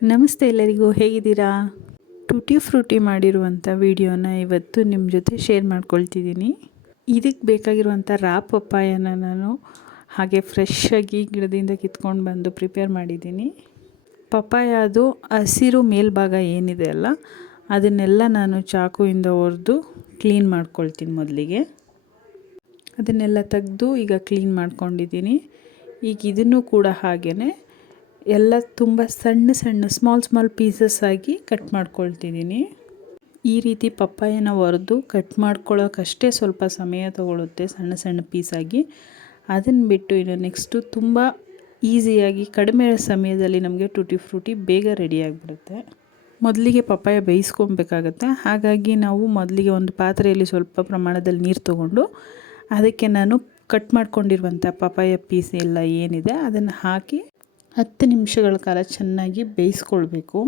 ನಮಸ್ತೆ ಎಲ್ಲರಿಗೂ, ಹೇಗಿದ್ದೀರಾ? ಟೂಟಿ ಫ್ರೂಟಿ ಮಾಡಿರುವಂಥ ವಿಡಿಯೋನ ಇವತ್ತು ನಿಮ್ಮ ಜೊತೆ ಶೇರ್ ಮಾಡ್ಕೊಳ್ತಿದ್ದೀನಿ. ಇದಕ್ಕೆ ಬೇಕಾಗಿರುವಂಥ ರಾ ಪಪ್ಪಾಯನ ನಾನು ಹಾಗೆ ಫ್ರೆಶ್ಶಾಗಿ ಗಿಡದಿಂದ ಕಿತ್ಕೊಂಡು ಬಂದು ಪ್ರಿಪೇರ್ ಮಾಡಿದ್ದೀನಿ. ಪಪ್ಪಾಯ ಅದು ಹಸಿರು ಮೇಲ್ಭಾಗ ಏನಿದೆ ಅಲ್ಲ, ಅದನ್ನೆಲ್ಲ ನಾನು ಚಾಕುವಿಂದ ಒರೆದು ಕ್ಲೀನ್ ಮಾಡ್ಕೊಳ್ತೀನಿ. ಮೊದಲಿಗೆ ಅದನ್ನೆಲ್ಲ ತೆಗೆದು ಈಗ ಕ್ಲೀನ್ ಮಾಡ್ಕೊಂಡಿದ್ದೀನಿ. ಈಗ ಇದನ್ನು ಕೂಡ ಹಾಗೆಯೇ ಎಲ್ಲ ತುಂಬ ಸಣ್ಣ ಸ್ಮಾಲ್ ಪೀಸಸ್ ಆಗಿ ಕಟ್ ಮಾಡ್ಕೊಳ್ತಿದ್ದೀನಿ. ಈ ರೀತಿ ಪಪ್ಪಾಯನ ಒರೆದು ಕಟ್ ಮಾಡ್ಕೊಳ್ಳೋಕ್ಕಷ್ಟೇ ಸ್ವಲ್ಪ ಸಮಯ ತಗೊಳ್ಳುತ್ತೆ, ಸಣ್ಣ ಪೀಸಾಗಿ. ಅದನ್ನು ಬಿಟ್ಟು ಇನ್ನು ನೆಕ್ಸ್ಟು ತುಂಬ ಈಸಿಯಾಗಿ ಕಡಿಮೆ ಸಮಯದಲ್ಲಿ ನಮಗೆ ಟೂಟಿ ಫ್ರೂಟಿ ಬೇಗ ರೆಡಿಯಾಗಿಬಿಡುತ್ತೆ. ಮೊದಲಿಗೆ ಪಪ್ಪಾಯ ಬೇಯಿಸ್ಕೊಬೇಕಾಗತ್ತೆ. ಹಾಗಾಗಿ ನಾವು ಮೊದಲಿಗೆ ಒಂದು ಪಾತ್ರೆಯಲ್ಲಿ ಸ್ವಲ್ಪ ಪ್ರಮಾಣದಲ್ಲಿ ನೀರು ತೊಗೊಂಡು ಅದಕ್ಕೆ ನಾನು ಕಟ್ ಮಾಡ್ಕೊಂಡಿರುವಂಥ ಪಪ್ಪಾಯ ಪೀಸ್ ಎಲ್ಲ ಏನಿದೆ ಅದನ್ನು ಹಾಕಿ 10 ನಿಮಿಷಗಳ ಕಾಲ ಚೆನ್ನಾಗಿ ಬೇಯಿಸ್ಕೊಳ್ಬೇಕು.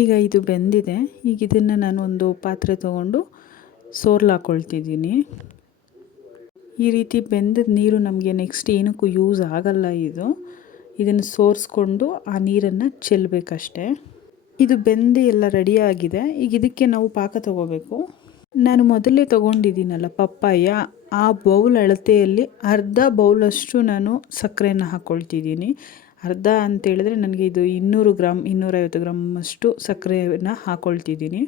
ಈಗ ಇದು ಬೆಂದಿದೆ. ಈಗ ಇದನ್ನು ನಾನು ಒಂದು ಪಾತ್ರೆ ತೊಗೊಂಡು ಸೋರ್ಲು ಹಾಕ್ಕೊಳ್ತಿದ್ದೀನಿ. ಈ ರೀತಿ ಬೆಂದ ನೀರು ನಮಗೆ ನೆಕ್ಸ್ಟ್ ಏನಕ್ಕೂ ಯೂಸ್ ಆಗಲ್ಲ. ಇದನ್ನು ಸೋರಿಸ್ಕೊಂಡು ಆ ನೀರನ್ನು ಚೆಲ್ಲಬೇಕಷ್ಟೆ. ಇದು ಬೆಂದು ಎಲ್ಲ ರೆಡಿಯಾಗಿದೆ. ಈಗ ಇದಕ್ಕೆ ನಾವು ಪಾಕ ತಗೋಬೇಕು. ನಾನು ಮೊದಲೇ ತೊಗೊಂಡಿದ್ದೀನಲ್ಲ ಪಪ್ಪಾಯ, ಆ ಬೌಲ್ ಅಳತೆಯಲ್ಲಿ ಅರ್ಧ ಬೌಲಷ್ಟು ನಾನು ಸಕ್ಕರೆಯನ್ನು ಹಾಕ್ಕೊಳ್ತಿದ್ದೀನಿ. ಅರ್ಧ ಅಂತೇಳಿದ್ರೆ ನನಗೆ ಇದು 200 ಗ್ರಾಮ್ 250 ಗ್ರಾಮಷ್ಟು ಸಕ್ಕರೆಯನ್ನು ಹಾಕ್ಕೊಳ್ತಿದ್ದೀನಿ.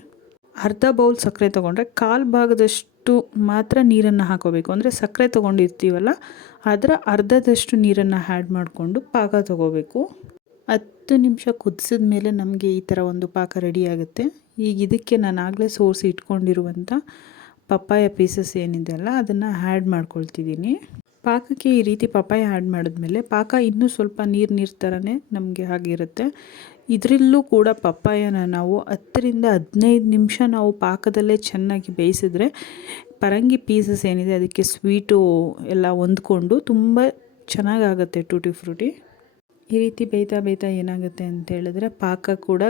ಅರ್ಧ ಬೌಲ್ ಸಕ್ಕರೆ ತೊಗೊಂಡ್ರೆ 1/4 ಭಾಗದಷ್ಟು ಮಾತ್ರ ನೀರನ್ನು ಹಾಕೋಬೇಕು. ಅಂದರೆ ಸಕ್ಕರೆ ತೊಗೊಂಡಿರ್ತೀವಲ್ಲ ಅದರ ಅರ್ಧದಷ್ಟು ನೀರನ್ನು ಆ್ಯಡ್ ಮಾಡಿಕೊಂಡು ಪಾಕ ತೊಗೋಬೇಕು. 10 ನಿಮಿಷ ಕುದಿಸಿದ ಮೇಲೆ ನಮಗೆ ಈ ಥರ ಒಂದು ಪಾಕ ರೆಡಿ ಆಗುತ್ತೆ. ಈಗ ಇದಕ್ಕೆ ನಾನು ಆಗಲೇ ಸೋರಿಸಿ ಇಟ್ಕೊಂಡಿರುವಂಥ ಪಪ್ಪಾಯ ಪೀಸಸ್ ಏನಿದೆ ಅಲ್ಲ ಅದನ್ನು ಆ್ಯಡ್ ಮಾಡ್ಕೊಳ್ತಿದ್ದೀನಿ. ಪಾಕಕ್ಕೆ ಈ ರೀತಿ ಪಪ್ಪಾಯ ಆ್ಯಡ್ ಮಾಡಿದ್ಮೇಲೆ ಪಾಕ ಇನ್ನೂ ಸ್ವಲ್ಪ ನೀರು ಥರನೇ ನಮಗೆ ಆಗಿರುತ್ತೆ. ಇದರಲ್ಲೂ ಕೂಡ ಪಪ್ಪಾಯನ ನಾವು 10ರಿಂದ 15 ನಿಮಿಷ ನಾವು ಪಾಕದಲ್ಲೇ ಚೆನ್ನಾಗಿ ಬೇಯಿಸಿದ್ರೆ ಪರಂಗಿ ಪೀಸಸ್ ಏನಿದೆ ಅದಕ್ಕೆ ಸ್ವೀಟು ಎಲ್ಲ ಹೊಂದ್ಕೊಂಡು ತುಂಬ ಚೆನ್ನಾಗಾಗುತ್ತೆ ಟೂಟಿ ಫ್ರೂಟಿ. ಈ ರೀತಿ ಬೇಯ್ತಾ ಏನಾಗುತ್ತೆ ಅಂತ ಹೇಳಿದ್ರೆ ಪಾಕ ಕೂಡ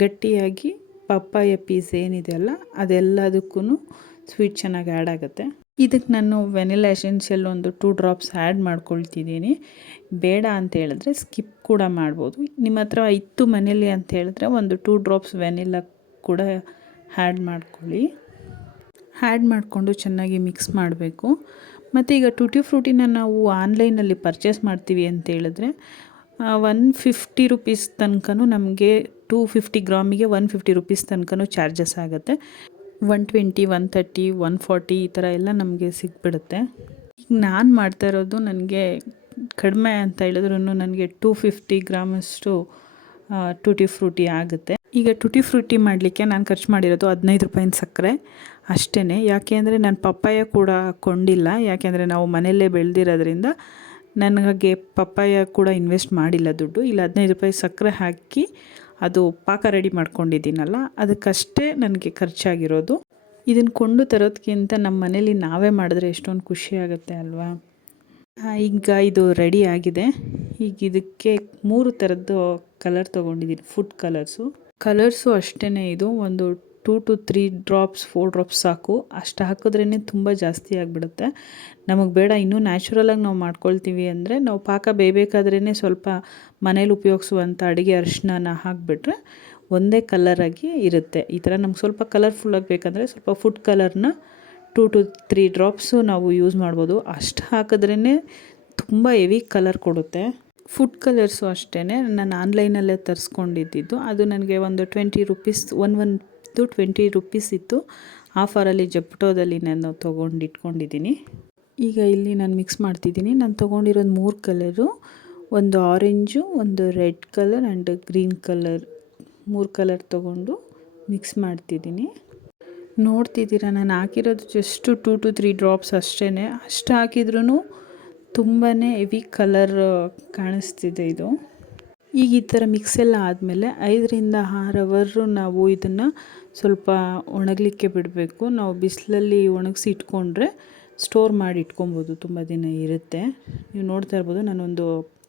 ಗಟ್ಟಿಯಾಗಿ ಪಪ್ಪಾಯ ಪೀಸ್ ಏನಿದೆ ಅಲ್ಲ ಅದೆಲ್ಲದಕ್ಕೂ ಸ್ವೀಟ್ ಚೆನ್ನಾಗಿ ಆ್ಯಡ್ ಆಗುತ್ತೆ. ಇದಕ್ಕೆ ನಾನು ವೆನಿಲಾ ಎಸೆನ್ಷಿಯಲ್ ಒಂದು 2 ಡ್ರಾಪ್ಸ್ ಆ್ಯಡ್ ಮಾಡ್ಕೊಳ್ತಿದ್ದೀನಿ. ಬೇಡ ಅಂತ ಹೇಳಿದ್ರೆ ಸ್ಕಿಪ್ ಕೂಡ ಮಾಡ್ಬೋದು. ನಿಮ್ಮ ಹತ್ರ ಇತ್ತು ಮನೇಲಿ ಅಂತ ಹೇಳಿದ್ರೆ ಒಂದು 2 ಡ್ರಾಪ್ಸ್ ವೆನಿಲಾ ಕೂಡ ಆ್ಯಡ್ ಮಾಡ್ಕೊಳ್ಳಿ. ಆ್ಯಡ್ ಮಾಡಿಕೊಂಡು ಚೆನ್ನಾಗಿ ಮಿಕ್ಸ್ ಮಾಡಬೇಕು. ಮತ್ತು ಈಗ ಟೂಟಿ ಫ್ರೂಟಿನ ನಾವು ಆನ್ಲೈನಲ್ಲಿ ಪರ್ಚೇಸ್ ಮಾಡ್ತೀವಿ ಅಂತ ಹೇಳಿದ್ರೆ 150 ರುಪೀಸ್ ತನಕನೂ ನಮಗೆ 250 ಗ್ರಾಮಿಗೆ 150 ರುಪೀಸ್ ತನಕನೂ ಚಾರ್ಜಸ್ ಆಗುತ್ತೆ. 120, 130, 140 ಈ ಥರ ಎಲ್ಲ ನಮಗೆ ಸಿಗ್ಬಿಡುತ್ತೆ. ಈಗ ನಾನು ಮಾಡ್ತಾ ಇರೋದು ನನಗೆ ಕಡಿಮೆ ಅಂತ ಹೇಳಿದ್ರೂ ನನಗೆ 250 ಗ್ರಾಮಷ್ಟು ಟೂಟಿ ಫ್ರೂಟಿ ಆಗುತ್ತೆ. ಈಗ ಟೂಟಿ ಫ್ರೂಟಿ ಮಾಡಲಿಕ್ಕೆ ನಾನು ಖರ್ಚು ಮಾಡಿರೋದು 15 ರೂಪಾಯಿನ ಸಕ್ಕರೆ ಅಷ್ಟೇ. ಯಾಕೆ ಅಂದರೆ ನಾನು ಪಪ್ಪಾಯ ಕೂಡ ಕೊಂಡಿಲ್ಲ. ಯಾಕೆಂದರೆ ನಾವು ಮನೆಯಲ್ಲೇ ಬೆಳೆದಿರೋದ್ರಿಂದ ನನಗೆ ಪಪ್ಪಾಯ ಕೂಡ ಇನ್ವೆಸ್ಟ್ ಮಾಡಿಲ್ಲ ದುಡ್ಡು. ಇಲ್ಲ 15 ರೂಪಾಯಿ ಸಕ್ಕರೆ ಹಾಕಿ ಅದು ಪಾಕ ರೆಡಿ ಮಾಡ್ಕೊಂಡಿದ್ದೀನಲ್ಲ ಅದಕ್ಕಷ್ಟೇ ನನಗೆ ಖರ್ಚಾಗಿರೋದು. ಇದನ್ನು ಕೊಂಡು ತರೋದಕ್ಕಿಂತ ನಮ್ಮ ಮನೇಲಿ ನಾವೇ ಮಾಡಿದ್ರೆ ಎಷ್ಟೊಂದು ಖುಷಿ ಆಗುತ್ತೆ ಅಲ್ವಾ. ಈಗ ಇದು ರೆಡಿ ಆಗಿದೆ. ಈಗ ಇದಕ್ಕೆ 3 ಥರದ್ದು ಕಲರ್ ತೊಗೊಂಡಿದ್ದೀನಿ, ಫುಡ್ ಕಲರ್ಸು ಅಷ್ಟೇ. ಇದು ಒಂದು 2 to 3 ಡ್ರಾಪ್ಸ್ 4 ಡ್ರಾಪ್ಸ್ ಸಾಕು. ಅಷ್ಟು ಹಾಕಿದ್ರೇ ತುಂಬ ಜಾಸ್ತಿ ಆಗಿಬಿಡುತ್ತೆ. ನಮಗೆ ಬೇಡ, ಇನ್ನೂ ನ್ಯಾಚುರಲಾಗಿ ನಾವು ಮಾಡ್ಕೊಳ್ತೀವಿ ಅಂದರೆ ನಾವು ಪಾಕ ಬೇಯಬೇಕಾದ್ರೇ ಸ್ವಲ್ಪ ಮನೇಲಿ ಉಪಯೋಗಿಸುವಂಥ ಅಡುಗೆ ಅರಿಶಿನ ಹಾಕಿಬಿಟ್ರೆ ಒಂದೇ ಕಲರಾಗಿ ಇರುತ್ತೆ. ಈ ಥರ ನಮ್ಗೆ ಸ್ವಲ್ಪ ಕಲರ್ಫುಲ್ಲಾಗಿ ಬೇಕಂದರೆ ಸ್ವಲ್ಪ ಫುಡ್ ಕಲರ್ನ 2 to 3 ಡ್ರಾಪ್ಸು ನಾವು ಯೂಸ್ ಮಾಡ್ಬೋದು. ಅಷ್ಟು ಹಾಕಿದ್ರೇ ತುಂಬ ಹೆವಿ ಕಲರ್ ಕೊಡುತ್ತೆ. ಫುಡ್ ಕಲರ್ಸು ಅಷ್ಟೇ. ನಾನು ಆನ್ಲೈನಲ್ಲೇ ತರಿಸ್ಕೊಂಡಿದ್ದು. ಅದು ನನಗೆ ಒಂದು 20 ರುಪೀಸ್, ಒಂದು 20 ರುಪೀಸ್ ಇತ್ತು. ಆಫರಲ್ಲಿ ಜೆಪ್ಟೋದಲ್ಲಿ ನಾನು ಇಟ್ಕೊಂಡಿದ್ದೀನಿ. ಈಗ ಇಲ್ಲಿ ನಾನು ಮಿಕ್ಸ್ ಮಾಡ್ತಿದ್ದೀನಿ. ನಾನು ತೊಗೊಂಡಿರೋದು 3 ಕಲರು, ಒಂದು ಆರೆಂಜು, ಒಂದು red colour and green colour, 3 colour ತೊಗೊಂಡು ಮಿಕ್ಸ್ ಮಾಡ್ತಿದ್ದೀನಿ. ನೋಡ್ತಿದ್ದೀರಾ ನಾನು ಹಾಕಿರೋದು ಜಸ್ಟು 2 to 3 ಡ್ರಾಪ್ಸ್ ಅಷ್ಟೇ. ಅಷ್ಟು ಹಾಕಿದ್ರೂ ತುಂಬಾ ಹೆವಿ ಕಲರ್ ಕಾಣಿಸ್ತಿದೆ ಇದು. ಈಗ ಈ ಥರ ಮಿಕ್ಸ್ ಎಲ್ಲ ಆದಮೇಲೆ 5ರಿಂದ 6 ಅವರ್ ನಾವು ಇದನ್ನು ಸ್ವಲ್ಪ ಒಣಗಲಿಕ್ಕೆ ಬಿಡಬೇಕು. ನಾವು ಬಿಸಿಲಲ್ಲಿ ಒಣಗಿಸಿ ಇಟ್ಕೊಂಡ್ರೆ ಸ್ಟೋರ್ ಮಾಡಿ ಇಟ್ಕೊಬೋದು, ತುಂಬ ದಿನ ಇರುತ್ತೆ. ನೀವು ನೋಡ್ತಾ ಇರ್ಬೋದು, ನಾನೊಂದು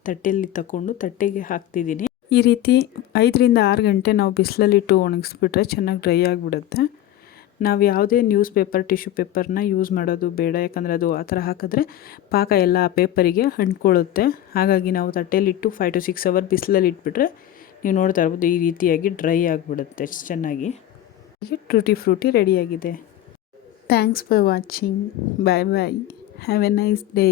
ತಟ್ಟೆಯಲ್ಲಿ ತಗೊಂಡು ತಟ್ಟೆಗೆ ಹಾಕ್ತಿದ್ದೀನಿ. ಈ ರೀತಿ 5ರಿಂದ 6 ಗಂಟೆ ನಾವು ಬಿಸಿಲಲ್ಲಿಟ್ಟು ಒಣಗಿಸ್ಬಿಟ್ರೆ ಚೆನ್ನಾಗಿ ಡ್ರೈ ಆಗಿಬಿಡುತ್ತೆ. ನಾವು ಯಾವುದೇ ನ್ಯೂಸ್ ಪೇಪರ್ ಟಿಶ್ಯೂ ಪೇಪರ್ನ ಯೂಸ್ ಮಾಡೋದು ಬೇಡ, ಯಾಕಂದರೆ ಅದು ಆ ಥರ ಹಾಕಿದ್ರೆ ಪಾಕ ಎಲ್ಲ ಆ ಪೇಪರಿಗೆ ಅಂಟ್ಕೊಳ್ಳುತ್ತೆ. ಹಾಗಾಗಿ ನಾವು ತಟ್ಟೆಯಲ್ಲಿಟ್ಟು 5 to 6 hours ಬಿಸಿಲಲ್ಲಿ ಇಟ್ಬಿಟ್ರೆ ನೀವು ನೋಡ್ತಾ ಇರ್ಬೋದು ಈ ರೀತಿಯಾಗಿ ಡ್ರೈ ಆಗಿಬಿಡುತ್ತೆ ಚೆನ್ನಾಗಿ. ಟೂಟಿ ಫ್ರೂಟಿ ರೆಡಿಯಾಗಿದೆ. Thanks for watching. Bye bye. Have a nice day.